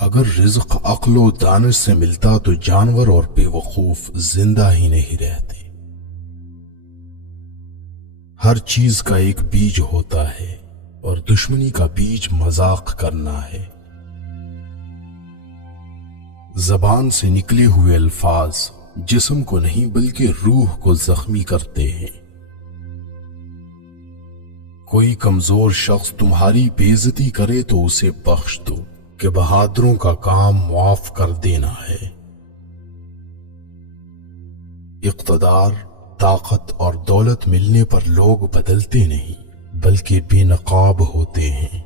اگر رزق عقل و دانش سے ملتا تو جانور اور بے وقوف زندہ ہی نہیں رہتے۔ ہر چیز کا ایک بیج ہوتا ہے اور دشمنی کا بیج مذاق کرنا ہے۔ زبان سے نکلے ہوئے الفاظ جسم کو نہیں بلکہ روح کو زخمی کرتے ہیں۔ کوئی کمزور شخص تمہاری بے عزتی کرے تو اسے بخش دو کہ بہادروں کا کام معاف کر دینا ہے۔ اقتدار، طاقت اور دولت ملنے پر لوگ بدلتے نہیں بلکہ بے نقاب ہوتے ہیں۔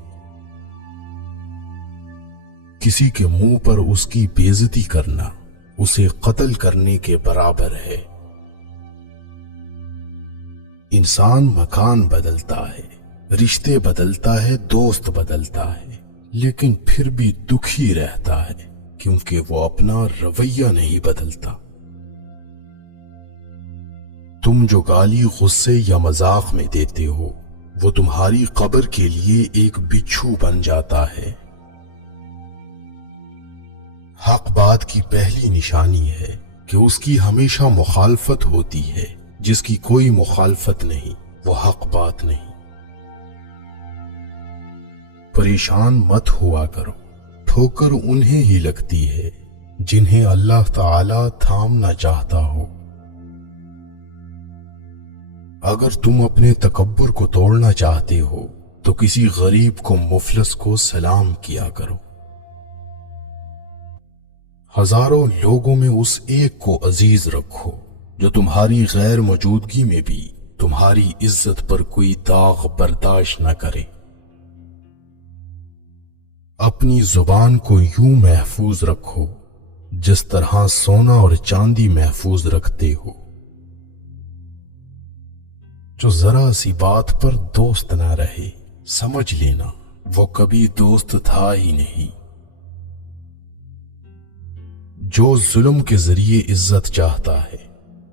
کسی کے منہ پر اس کی بے عزتی کرنا اسے قتل کرنے کے برابر ہے۔ انسان مکان بدلتا ہے، رشتے بدلتا ہے، دوست بدلتا ہے، لیکن پھر بھی دکھی رہتا ہے کیونکہ وہ اپنا رویہ نہیں بدلتا۔ تم جو گالی غصے یا مذاق میں دیتے ہو وہ تمہاری قبر کے لیے ایک بچھو بن جاتا ہے۔ حق بات کی پہلی نشانی ہے کہ اس کی ہمیشہ مخالفت ہوتی ہے، جس کی کوئی مخالفت نہیں وہ حق بات نہیں۔ پریشان مت ہوا کرو، ٹھوکر انہیں ہی لگتی ہے جنہیں اللہ تعالی تھامنا چاہتا ہو۔ اگر تم اپنے تکبر کو توڑنا چاہتے ہو تو کسی غریب کو مفلس کو سلام کیا کرو۔ ہزاروں لوگوں میں اس ایک کو عزیز رکھو جو تمہاری غیر موجودگی میں بھی تمہاری عزت پر کوئی داغ برداشت نہ کرے۔ اپنی زبان کو یوں محفوظ رکھو جس طرح سونا اور چاندی محفوظ رکھتے ہو۔ جو ذرا سی بات پر دوست نہ رہے سمجھ لینا وہ کبھی دوست تھا ہی نہیں۔ جو ظلم کے ذریعے عزت چاہتا ہے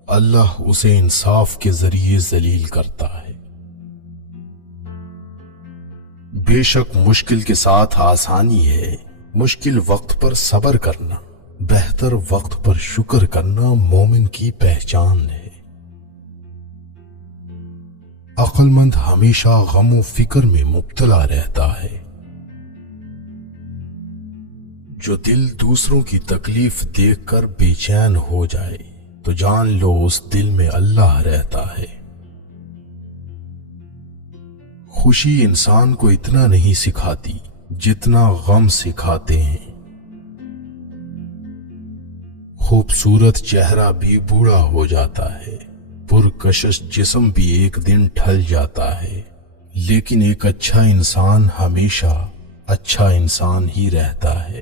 اللہ اسے انصاف کے ذریعے ذلیل کرتا ہے۔ بے شک مشکل کے ساتھ آسانی ہے، مشکل وقت پر صبر کرنا، بہتر وقت پر شکر کرنا مومن کی پہچان ہے۔ عقل مند ہمیشہ غم و فکر میں مبتلا رہتا ہے۔ جو دل دوسروں کی تکلیف دیکھ کر بے چین ہو جائے تو جان لو اس دل میں اللہ رہتا ہے۔ خوشی انسان کو اتنا نہیں سکھاتی جتنا غم سکھاتے ہیں۔ خوبصورت چہرہ بھی بوڑھا ہو جاتا ہے، پرکشش جسم بھی ایک دن ڈھل جاتا ہے، لیکن ایک اچھا انسان ہمیشہ اچھا انسان ہی رہتا ہے۔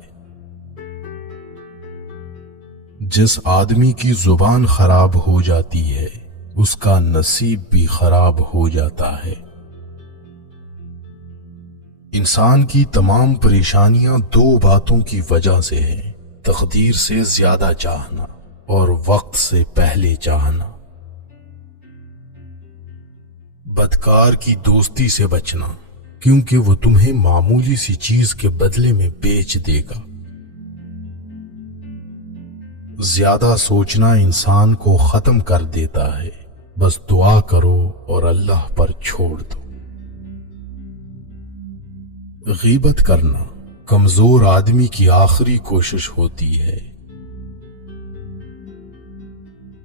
جس آدمی کی زبان خراب ہو جاتی ہے اس کا نصیب بھی خراب ہو جاتا ہے۔ انسان کی تمام پریشانیاں دو باتوں کی وجہ سے ہیں، تقدیر سے زیادہ چاہنا اور وقت سے پہلے چاہنا۔ بدکار کی دوستی سے بچنا کیونکہ وہ تمہیں معمولی سی چیز کے بدلے میں بیچ دے گا۔ زیادہ سوچنا انسان کو ختم کر دیتا ہے، بس دعا کرو اور اللہ پر چھوڑ دو۔ غیبت کرنا کمزور آدمی کی آخری کوشش ہوتی ہے۔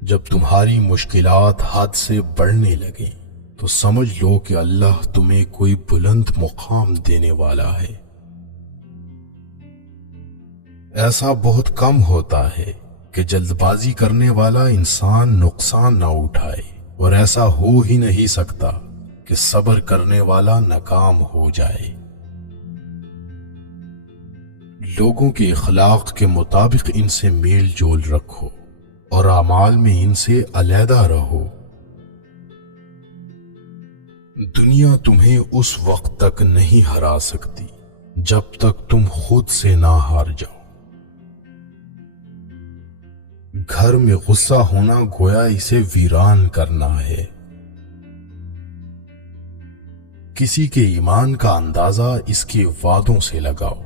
جب تمہاری مشکلات حد سے بڑھنے لگیں تو سمجھ لو کہ اللہ تمہیں کوئی بلند مقام دینے والا ہے۔ ایسا بہت کم ہوتا ہے کہ جلد بازی کرنے والا انسان نقصان نہ اٹھائے، اور ایسا ہو ہی نہیں سکتا کہ صبر کرنے والا ناکام ہو جائے۔ لوگوں کے اخلاق کے مطابق ان سے میل جول رکھو اور اعمال میں ان سے علیحدہ رہو۔ دنیا تمہیں اس وقت تک نہیں ہرا سکتی جب تک تم خود سے نہ ہار جاؤ۔ گھر میں غصہ ہونا گویا اسے ویران کرنا ہے۔ کسی کے ایمان کا اندازہ اس کے وعدوں سے لگاؤ۔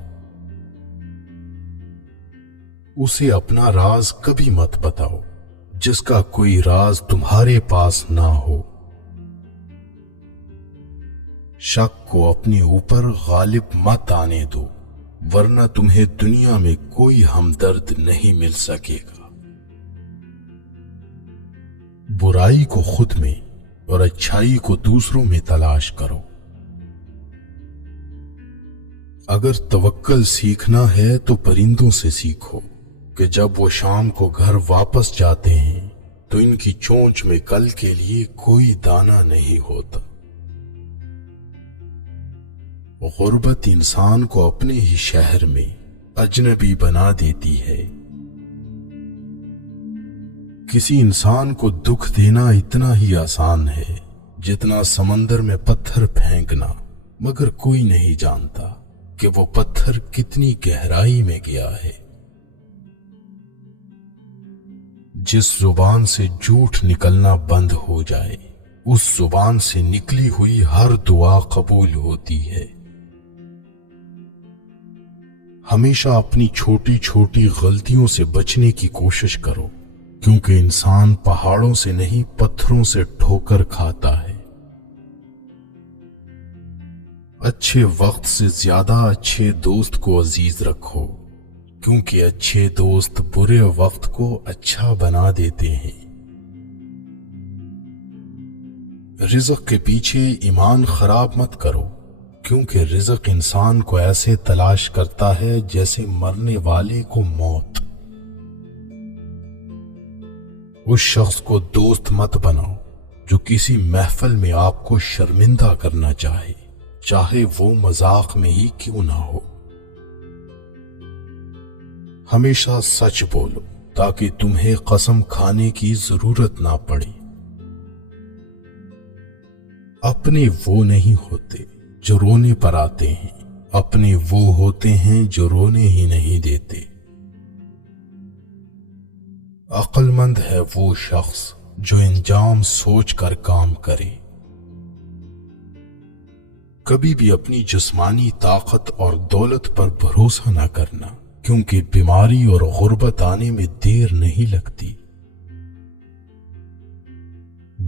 اسے اپنا راز کبھی مت بتاؤ جس کا کوئی راز تمہارے پاس نہ ہو۔ شک کو اپنے اوپر غالب مت آنے دو، ورنہ تمہیں دنیا میں کوئی ہمدرد نہیں مل سکے گا۔ برائی کو خود میں اور اچھائی کو دوسروں میں تلاش کرو۔ اگر توکل سیکھنا ہے تو پرندوں سے سیکھو کہ جب وہ شام کو گھر واپس جاتے ہیں تو ان کی چونچ میں کل کے لیے کوئی دانہ نہیں ہوتا۔ غربت انسان کو اپنے ہی شہر میں اجنبی بنا دیتی ہے۔ کسی انسان کو دکھ دینا اتنا ہی آسان ہے جتنا سمندر میں پتھر پھینکنا، مگر کوئی نہیں جانتا کہ وہ پتھر کتنی گہرائی میں گیا ہے۔ جس زبان سے جھوٹ نکلنا بند ہو جائے، اس زبان سے نکلی ہوئی ہر دعا قبول ہوتی ہے۔ ہمیشہ اپنی چھوٹی چھوٹی غلطیوں سے بچنے کی کوشش کرو، کیونکہ انسان پہاڑوں سے نہیں پتھروں سے ٹھوکر کھاتا ہے۔ اچھے وقت سے زیادہ اچھے دوست کو عزیز رکھو، کیونکہ اچھے دوست برے وقت کو اچھا بنا دیتے ہیں۔ رزق کے پیچھے ایمان خراب مت کرو، کیونکہ رزق انسان کو ایسے تلاش کرتا ہے جیسے مرنے والے کو موت۔ اس شخص کو دوست مت بناؤ جو کسی محفل میں آپ کو شرمندہ کرنا چاہے وہ مذاق میں ہی کیوں نہ ہو۔ ہمیشہ سچ بولو تاکہ تمہیں قسم کھانے کی ضرورت نہ پڑے۔ اپنے وہ نہیں ہوتے جو رونے پر آتے ہیں، اپنے وہ ہوتے ہیں جو رونے ہی نہیں دیتے۔ عقل مند ہے وہ شخص جو انجام سوچ کر کام کرے۔ کبھی بھی اپنی جسمانی طاقت اور دولت پر بھروسہ نہ کرنا، کیونکہ بیماری اور غربت آنے میں دیر نہیں لگتی۔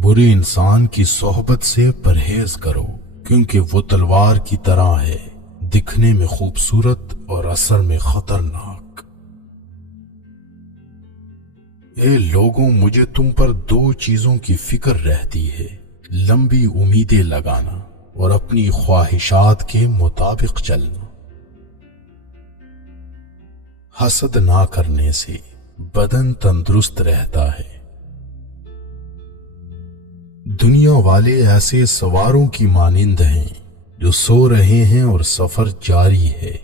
برے انسان کی صحبت سے پرہیز کرو، کیونکہ وہ تلوار کی طرح ہے، دکھنے میں خوبصورت اور اثر میں خطرناک۔ اے لوگوں، مجھے تم پر دو چیزوں کی فکر رہتی ہے، لمبی امیدیں لگانا اور اپنی خواہشات کے مطابق چلنا۔ حسد نہ کرنے سے بدن تندرست رہتا ہے۔ دنیا والے ایسے سواروں کی مانند ہیں جو سو رہے ہیں اور سفر جاری ہے۔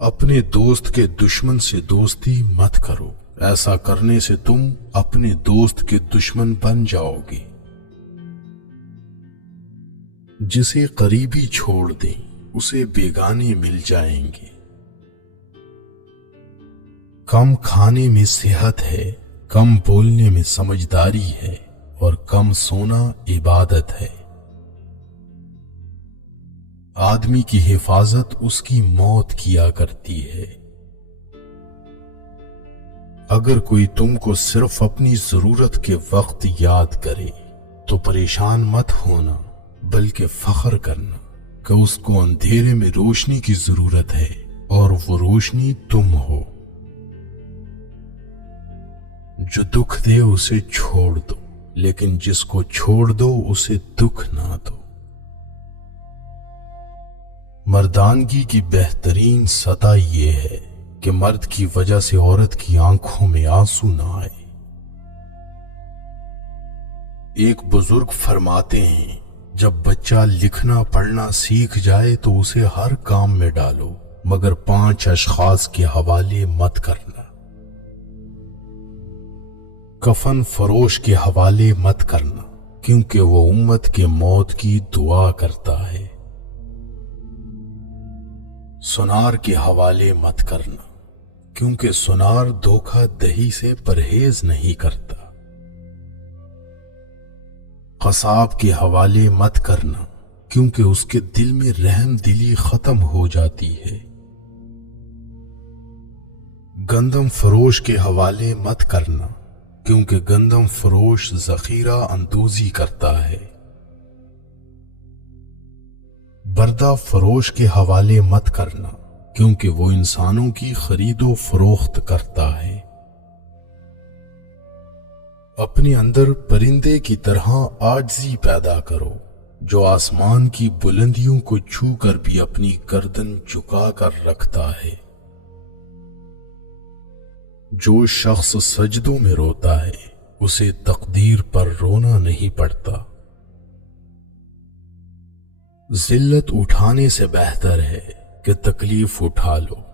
اپنے دوست کے دشمن سے دوستی مت کرو، ایسا کرنے سے تم اپنے دوست کے دشمن بن جاؤ گے۔ جسے قریبی چھوڑ دیں اسے بیگانے مل جائیں گے۔ کم کھانے میں صحت ہے، کم بولنے میں سمجھداری ہے، اور کم سونا عبادت ہے۔ آدمی کی حفاظت اس کی موت کیا کرتی ہے۔ اگر کوئی تم کو صرف اپنی ضرورت کے وقت یاد کرے تو پریشان مت ہونا، بلکہ فخر کرنا کہ اس کو اندھیرے میں روشنی کی ضرورت ہے اور وہ روشنی تم ہو۔ جو دکھ دے اسے چھوڑ دو، لیکن جس کو چھوڑ دو اسے دکھ نہ دو۔ مردانگی کی بہترین سطح یہ ہے کہ مرد کی وجہ سے عورت کی آنکھوں میں آنسو نہ آئے۔ ایک بزرگ فرماتے ہیں، جب بچہ لکھنا پڑھنا سیکھ جائے تو اسے ہر کام میں ڈالو، مگر 5 اشخاص کے حوالے مت کرنا۔ کفن فروش کے حوالے مت کرنا، کیونکہ وہ امت کے موت کی دعا کرتا ہے۔ سنار کے حوالے مت کرنا، کیونکہ سنار دھوکہ دہی سے پرہیز نہیں کرتا۔ قصاب کے حوالے مت کرنا، کیونکہ اس کے دل میں رحم دلی ختم ہو جاتی ہے۔ گندم فروش کے حوالے مت کرنا، کیونکہ گندم فروش ذخیرہ اندوزی کرتا ہے۔ بردہ فروش کے حوالے مت کرنا، کیونکہ وہ انسانوں کی خرید و فروخت کرتا ہے۔ اپنے اندر پرندے کی طرح عاجزی پیدا کرو، جو آسمان کی بلندیوں کو چھو کر بھی اپنی گردن جھکا کر رکھتا ہے۔ جو شخص سجدوں میں روتا ہے اسے تقدیر پر رونا نہیں پڑتا۔ ذلت اٹھانے سے بہتر ہے کہ تکلیف اٹھا لو۔